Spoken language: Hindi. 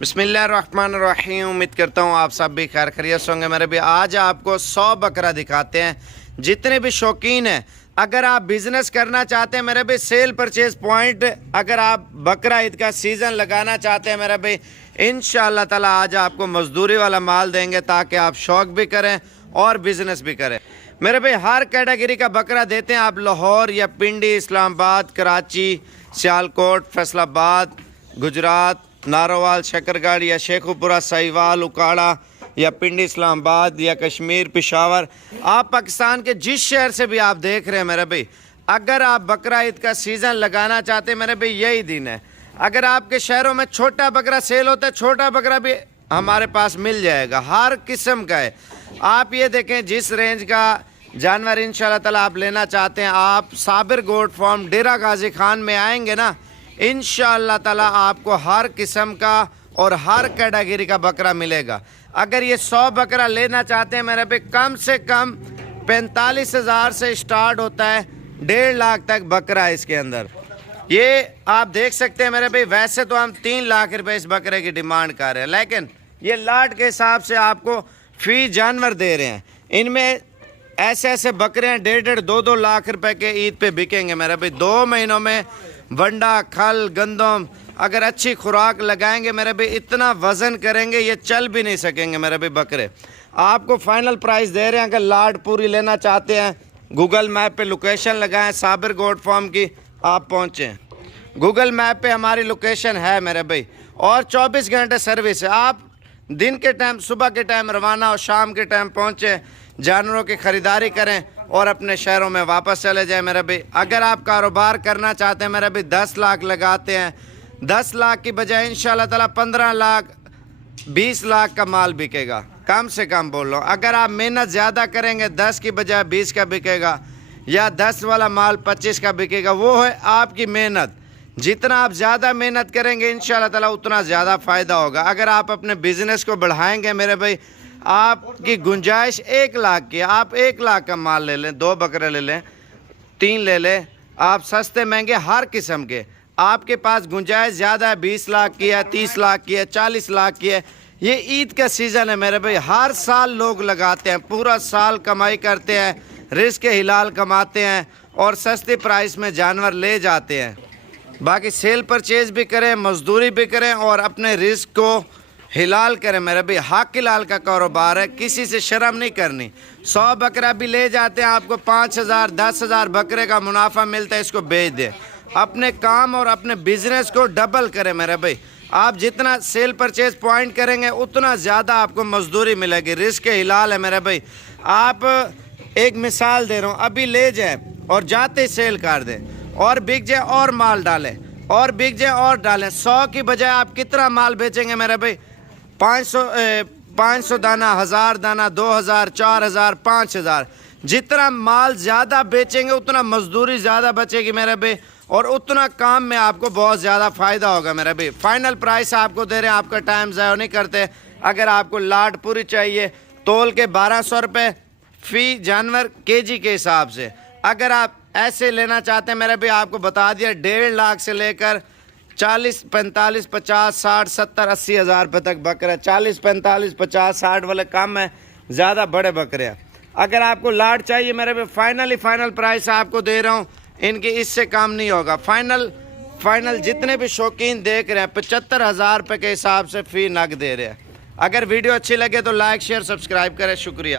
बिस्मिल्लाहिर्रहमानिर्रहीम। उम्मीद करता हूँ आप सब भी खैर खैरियत होंगे। मेरे भी आज आपको 100 बकरा दिखाते हैं। जितने भी शौकीन हैं, अगर आप बिज़नेस करना चाहते हैं मेरे भी, सेल परचेज पॉइंट, अगर आप बकरा ईद का सीज़न लगाना चाहते हैं मेरे भी, इंशाअल्लाह ताला आज आपको मजदूरी वाला माल देंगे ताकि आप शौक भी करें और बिज़नेस भी करें। मेरे भाई हर कैटेगरी का बकरा देते हैं। आप लाहौर या पिंडी, इस्लामाबाद, कराची, सियालकोट, फैसलाबाद, गुजरात, नारोवाल, शकरगढ़ या शेखुपुरा, साहिवाल, उकाड़ा या पिंडी, इस्लामाबाद या कश्मीर, पेशावर, आप पाकिस्तान के जिस शहर से भी आप देख रहे हैं मेरे भाई, अगर आप बकरा ईद का सीज़न लगाना चाहते हैं मेरे भाई, यही दिन है। अगर आपके शहरों में छोटा बकरा सेल होता है, छोटा बकरा भी हमारे पास मिल जाएगा, हर किस्म का है। आप ये देखें जिस रेंज का जानवर इंशाअल्लाह ताला आप लेना चाहते हैं, आप साबिर गोट फार्म डेरा गाजी खान में आएंगे ना, इंशाअल्लाह ताला आपको हर किस्म का और हर कैटेगरी का बकरा मिलेगा। अगर ये 100 बकरा लेना चाहते हैं मेरे पे, कम से कम 45,000 से स्टार्ट होता है, 1.5 लाख तक बकरा है इसके अंदर। ये आप देख सकते हैं मेरे भाई। वैसे तो हम 3 लाख रुपए इस बकरे की डिमांड कर रहे हैं, लेकिन ये लाट के हिसाब से आपको फी जानवर दे रहे हैं। इनमें ऐसे ऐसे बकरे हैं 1.5, 2 लाख रुपए के ईद पे बिकेंगे मेरे भाई। 2 महीनों में वंडा, खल, गंदम अगर अच्छी खुराक लगाएंगे मेरे भाई, इतना वज़न करेंगे ये चल भी नहीं सकेंगे मेरे भाई बकरे। आपको फाइनल प्राइस दे रहे हैं। अगर लाट पूरी लेना चाहते हैं, गूगल मैप पे लोकेशन लगाएं साबिर गोट फार्म की, आप पहुँचें। गूगल मैप पे हमारी लोकेशन है मेरे भाई, और 24 घंटे सर्विस है। आप दिन के टाइम, सुबह के टाइम रवाना और शाम के टाइम पहुँचें, जानवरों की ख़रीदारी करें और अपने शहरों में वापस चले जाए मेरे भाई। अगर आप कारोबार करना चाहते हैं मेरे भाई, 10 लाख लगाते हैं, 10 लाख की बजाय इंशाअल्लाह ताला 15 लाख, 20 लाख का माल बिकेगा, कम से कम बोल लो। अगर आप मेहनत ज़्यादा करेंगे, 10 की बजाय 20 का बिकेगा, या 10 वाला माल 25 का बिकेगा। वो है आपकी मेहनत। जितना आप ज़्यादा मेहनत करेंगे इंशाअल्लाह ताला उतना ज़्यादा फ़ायदा होगा। अगर आप अपने बिज़नेस को बढ़ाएंगे मेरे भाई, आपकी गुंजाइश 1 लाख की, आप 1 लाख का माल ले लें, 2 बकरे ले लें, 3 ले लें, आप सस्ते महंगे हर किस्म के, आपके पास गुंजाइश ज़्यादा है, 20 लाख की है, 30 लाख की है, 40 लाख की है। ये ईद का सीज़न है मेरे भाई, हर साल लोग लगाते हैं, पूरा साल कमाई करते हैं, रिस्क हिलाल कमाते हैं और सस्ते प्राइस में जानवर ले जाते हैं। बाकी सेल परचेज भी करें, मजदूरी भी करें और अपने रिस्क को हिलाल करें मेरे भाई। हक हिलाल का कारोबार है, किसी से शर्म नहीं करनी। 100 बकरा भी ले जाते हैं, आपको 5,000, 10,000 बकरे का मुनाफा मिलता है, इसको बेच दें। अपने काम और अपने बिजनेस को डबल करें मेरे भाई। आप जितना सेल परचेज पॉइंट करेंगे उतना ज़्यादा आपको मजदूरी मिलेगी। रिस्क हिलाल है मेरे भाई। आप एक मिसाल दे रहा हूँ, अभी ले जाए और जाते सेल कर दें और बिक जाए और माल डालें, और बिक जाए और डालें। 100 की बजाय आप कितना माल बेचेंगे मेरे भाई? 500 दाना, 1000 दाना, 2000, 4000, 5000। जितना माल ज़्यादा बेचेंगे उतना मजदूरी ज़्यादा बचेगी मेरे भाई, और उतना काम में आपको बहुत ज़्यादा फ़ायदा होगा मेरे भाई। फाइनल प्राइस आपको दे रहे हैं, आपका टाइम ज़ाया नहीं करते। अगर आपको लाट पूरी चाहिए, तोल के 1200 रुपये फ़ी जानवर केजी के हिसाब से। अगर आप ऐसे लेना चाहते हैं मेरे भाई, आपको बता दिया 1.5 लाख से लेकर 40, 45, 50, 60, 70, 80 हज़ार रुपये तक बकरे। 40, 45, 50, 60 वाले कम है, ज़्यादा बड़े बकरे हैं। अगर आपको लाट चाहिए मेरे पे, फाइनल प्राइस आपको दे रहा हूँ, इनकी इससे कम नहीं होगा। फाइनल जितने भी शौकीन देख रहे हैं 75,000 रुपये के हिसाब से फ़ी नग दे रहे हैं। अगर वीडियो अच्छी लगे तो लाइक, शेयर, सब्सक्राइब करें। शुक्रिया।